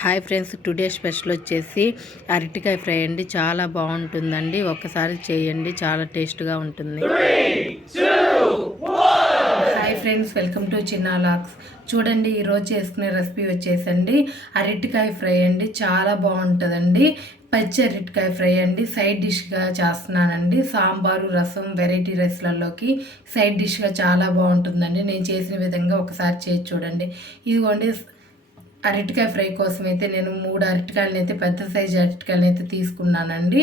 Hi friends today special వచ్చేసి అరటికాయ fry అండి. చాలా బాగుంటుందండి. ఒక్కసారి చేయండి చాలా టేస్ట్గా ఉంటుంది. హాయ్ ఫ్రెండ్స్ వెల్కమ్ టు చిన్న లాక్స్. చూడండి ఈరోజు చేసుకునే రెసిపీ వచ్చేసండి. అరటికాయ ఫ్రై అండి చాలా బాగుంటుందండి. పచ్చి అరటికాయ ఫ్రై అండి సైడ్ డిష్గా చేస్తున్నానండి. సాంబారు రసం వెరైటీ రైస్లలోకి సైడ్ డిష్గా చాలా బాగుంటుందండి. నేను చేసిన విధంగా ఒకసారి చేసి చూడండి. ఇదిగోండి అరటికాయ ఫ్రై కోసం అయితే నేను మూడు అరటికాయలను అయితే పెద్ద సైజు అరటికాయలను అయితే తీసుకున్నానండి.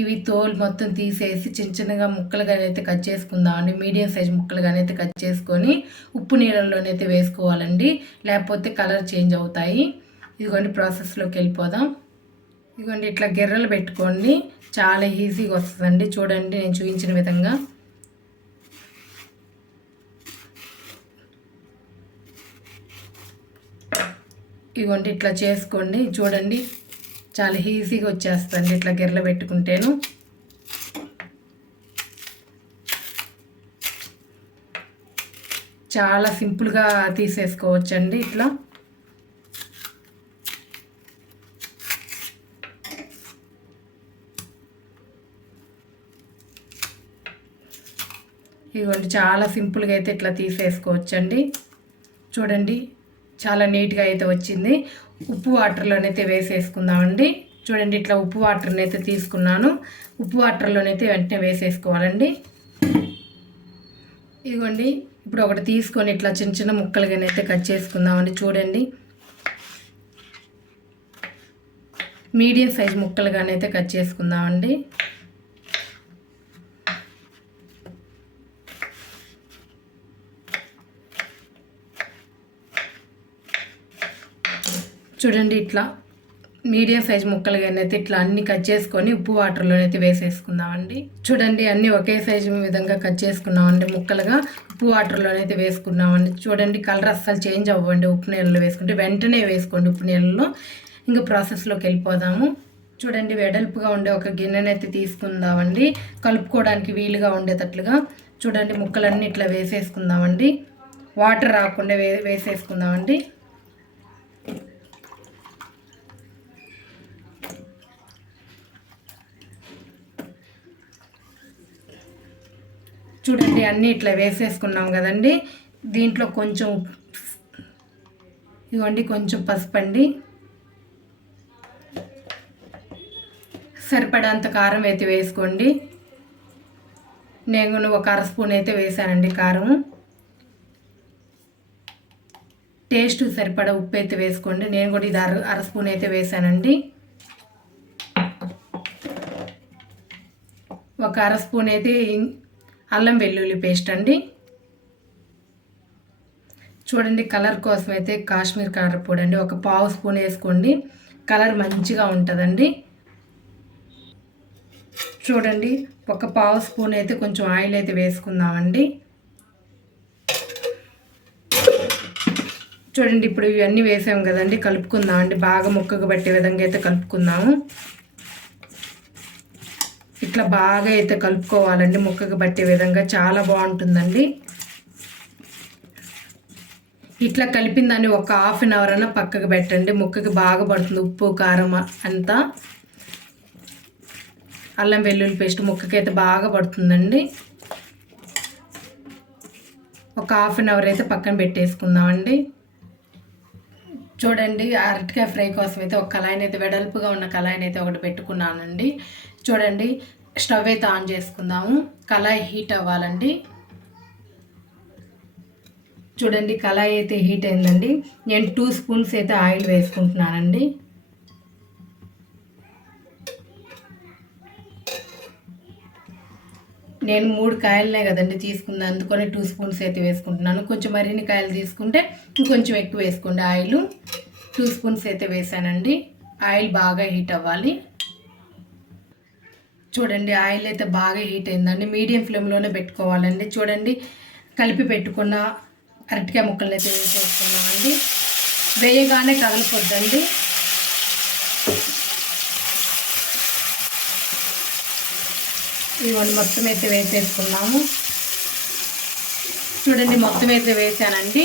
ఇవి తోలు మొత్తం తీసేసి చిన్న చిన్నగా ముక్కలుగా అయితే కట్ చేసుకుందామండి. మీడియం సైజ్ ముక్కలుగానే అయితే కట్ చేసుకొని ఉప్పు నీళ్ళల్లోనైతే వేసుకోవాలండి. లేకపోతే కలర్ చేంజ్ అవుతాయి. ఇదిగోండి ప్రాసెస్లోకి వెళ్ళిపోదాం. ఇదిగోండి ఇట్లా గిర్రలు పెట్టుకోండి. చాలా ఈజీగా వస్తుందండి. చూడండి నేను చూపించిన విధంగా. ఇగోండి ఇట్లా చేసుకోండి. చూడండి చాలా ఈజీగా వచ్చేస్తుంది ఇట్లా గిర్రలు పెట్టుకుంటేను. చాలా సింపుల్గా తీసేసుకోవచ్చండి ఇట్లా. ఇదిగోండి చాలా సింపుల్గా అయితే ఇట్లా తీసేసుకోవచ్చండి. చూడండి చాలా నీట్గా అయితే వచ్చింది. ఉప్పు వాటర్లోనైతే వేసేసుకుందామండి. చూడండి ఇట్లా ఉప్పు వాటర్ని అయితే తీసుకున్నాను. ఉప్పు వాటర్లోనైతే వెంటనే వేసేసుకోవాలండి. ఇదిగోండి ఇప్పుడు ఒకటి తీసుకొని ఇట్లా చిన్న చిన్న ముక్కలుగానైతే కట్ చేసుకుందామండి. చూడండి. మీడియం సైజ్ ముక్కలుగానైతే కట్ చేసుకుందామండి. చూడండి ఇట్లా మీడియం సైజ్ ముక్కలుగానైతే ఇట్లా అన్ని కట్ చేసుకొని ఉప్పు వాటర్లో అయితే వేసేసుకుందామండి. చూడండి అన్ని ఒకే సైజు విధంగా కట్ చేసుకున్నామండి ముక్కలుగా. ఉప్పు వాటర్లోనైతే వేసుకున్నామండి. చూడండి కలర్ అస్సలు చేంజ్ అవ్వండి ఉప్పు నీళ్ళలో వేసుకుంటే. వెంటనే వేసుకోండి ఉప్పు నీళ్ళలో. ఇంకా ప్రాసెస్లోకి వెళ్ళిపోదాము. చూడండి వెడల్పుగా ఉండే ఒక గిన్నెనైతే తీసుకుందామండి. కలుపుకోవడానికి వీలుగా ఉండేటట్లుగా. చూడండి ముక్కలన్నీ ఇట్లా వేసేసుకుందామండి. వాటర్ రాకుండా వే వేసేసుకుందామండి. చూడండి అన్నీ ఇట్లా వేసేసుకున్నాం కదండి. దీంట్లో కొంచెం ఇవ్వండి కొంచెం పసుపండి సరిపడంత కారం అయితే వేసుకోండి. నేను ఒక అర స్పూన్ అయితే వేసానండి కారం టేస్ట్ సరిపడ ఉప్పు అయితే వేసుకోండి. నేను కూడా ఇది అర అర స్పూన్ అయితే వేసానండి. ఒక అర స్పూన్ అయితే అల్లం వెల్లుల్లి పేస్ట్ అండి. చూడండి కలర్ కోసం అయితే కాశ్మీర్ కారపొడి అండి. ఒక పావు స్పూన్ వేసుకోండి. కలర్ మంచిగా ఉంటుందండి. చూడండి ఒక పావు స్పూన్ అయితే కొంచెం ఆయిల్ అయితే వేసుకుందామండి. చూడండి ఇప్పుడు ఇవన్నీ వేసాం కదండి. కలుపుకుందామండి. బాగా ముక్కకు పట్టే విధంగా అయితే కలుపుకుందాము. ఇట్లా బాగా అయితే కలుపుకోవాలండి ముక్కకు పట్టే విధంగా చాలా బాగుంటుందండి. ఇట్లా కలిపిన దాన్ని ఒక హాఫ్ అన్ అవర్ అయినా పక్కకు పెట్టండి. ముక్కకి బాగా పడుతుంది ఉప్పు కారం అంతా. అల్లం వెల్లుల్లి పేస్ట్ ముక్కకి అయితే బాగా పడుతుందండి. ఒక హాఫ్ అన్ అవర్ అయితే పక్కన పెట్టేసుకుందామండి. చూడండి అరటికాయ ఫ్రై కోసం అయితే ఒక కళాయిని అయితే వెడల్పుగా ఉన్న కళాయిని అయితే ఒకటి పెట్టుకున్నానండి. చూడండి స్టవ్ అయితే ఆన్ చేసుకుందాము. కళాయి హీట్ అవ్వాలండి. చూడండి కళాయి అయితే హీట్ అయిందండి. నేను టూ స్పూన్స్ అయితే ఆయిల్ వేసుకుంటున్నానండి. నేను మూడు కాయలనే కదండి తీసుకున్నాను. అందుకొని టూ స్పూన్స్ అయితే వేసుకుంటున్నాను. కొంచెం మరిన్ని కాయలు తీసుకుంటే ఇంకొంచెం ఎక్కువ వేసుకోండి. ఆయిల్ టూ స్పూన్స్ అయితే వేసానండి. ఆయిల్ బాగా హీట్ అవ్వాలి. చూడండి ఆయిల్ అయితే బాగా హీట్ అయిందండి. మీడియం ఫ్లేమ్లోనే పెట్టుకోవాలండి. చూడండి కలిపి పెట్టుకున్న అరటికాయ ముక్కలు అయితే వేసేసుకున్నామండి వేయగానే కదలకొద్దండి ఇవన్నీ మొత్తం అయితే వేసేసుకున్నాము. చూడండి మొత్తం అయితే వేసానండి.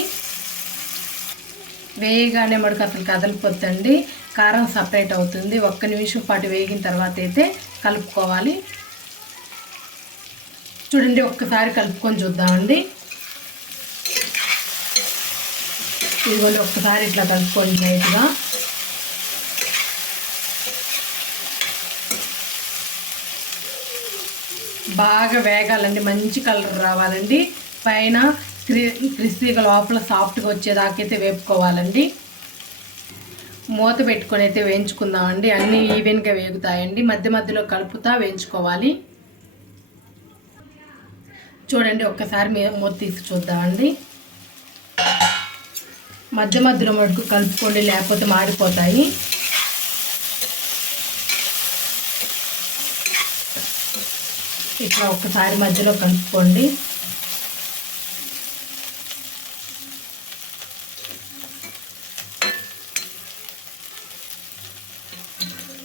వేయగానే మనకు అసలు కదలిపోద్దండి కారం సపరేట్ అవుతుంది. ఒక్క నిమిషం పాటు వేగిన తర్వాత అయితే కలుపుకోవాలి. చూడండి ఒక్కసారి కలుపుకొని చూద్దామండి. ఇదిగోండి ఒక్కసారి ఇట్లా కలుపుకోండి లైట్గా బాగా వేగాలండి మంచి కలర్ రావాలండి. పైన క్రి క్రిస్పీగా లోపల సాఫ్ట్గా వచ్చేదాకైతే వేపుకోవాలండి. మూత పెట్టుకొని అయితే వేయించుకుందామండి. అన్నీ ఈవెన్గా వేగుతాయండి. మధ్య మధ్యలో కలుపుతా వేయించుకోవాలి. చూడండి ఒక్కసారి మూత తీసి చూద్దామండి. మధ్య మధ్యలో మటుకు కలుపుకోండి లేకపోతే మారిపోతాయి ఇట్లా ఒక్కసారి మధ్యలో కలుపుకోండి.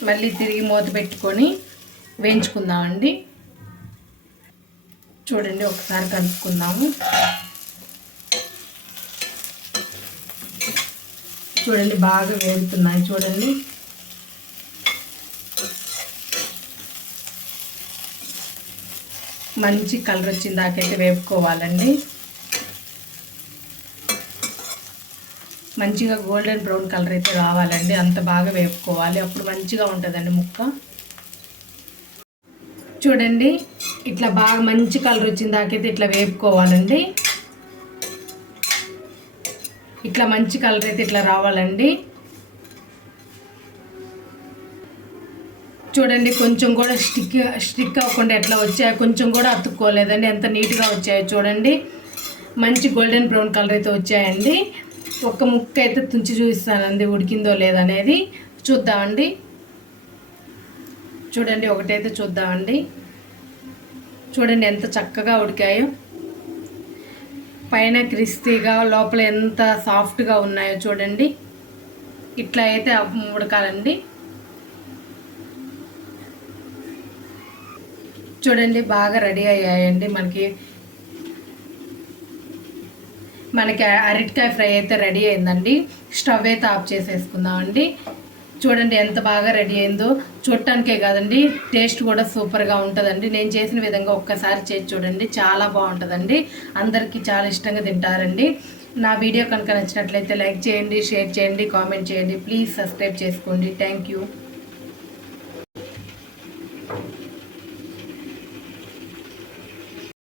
మళ్ళీ తిరిగి మూత పెట్టుకొని వేయించుకుందామండి. చూడండి ఒకసారి కలుపుకుందాము. చూడండి బాగా వేగుతున్నాయి చూడండి. మంచి కలర్ వచ్చిన దాకైతే వేపుకోవాలండి. మంచిగా గోల్డెన్ బ్రౌన్ కలర్ అయితే రావాలండి. అంత బాగా వేపుకోవాలి. అప్పుడు మంచిగా ఉంటుందండి ముక్క. చూడండి ఇట్లా బాగా మంచి కలర్ వచ్చిన దాకైతే ఇట్లా వేపుకోవాలండి. ఇట్లా మంచి కలర్ అయితే ఇట్లా రావాలండి. చూడండి కొంచెం కూడా స్టిక్ స్టిక్ అవ్వకుండా ఎట్లా వచ్చాయో కొంచెం కూడా అతుక్కోలేదండి. ఎంత నీట్గా వచ్చాయో చూడండి. మంచి గోల్డెన్ బ్రౌన్ కలర్ అయితే వచ్చాయండి. ఒక ముక్క అయితే తుంచి చూపిస్తానండి ఉడికిందో లేదనేది చూద్దామండి. చూడండి ఒకటైతే చూద్దామండి. చూడండి ఎంత చక్కగా ఉడికాయో. పైన క్రిస్పీగా లోపల ఎంత సాఫ్ట్గా ఉన్నాయో చూడండి. ఇట్లా అయితే ఉడకాలండి. చూడండి బాగా రెడీ అయ్యాయండి మనకి మనకి అరటికాయ ఫ్రై అయితే రెడీ అయిందండి. స్టవ్ అయితే ఆఫ్ చేసేసుకుందామండి. చూడండి ఎంత బాగా రెడీ అయిందో. చూడటానికే కాదండి టేస్ట్ కూడా సూపర్గా ఉంటుందండి. నేను చేసిన విధంగా ఒక్కసారి చేసి చూడండి చాలా బాగుంటుందండి. అందరికీ చాలా ఇష్టంగా తింటారండి. నా వీడియో కనుక నచ్చినట్లయితే లైక్ చేయండి షేర్ చేయండి కామెంట్ చేయండి. ప్లీజ్ సబ్స్క్రైబ్ చేసుకోండి. Thank you.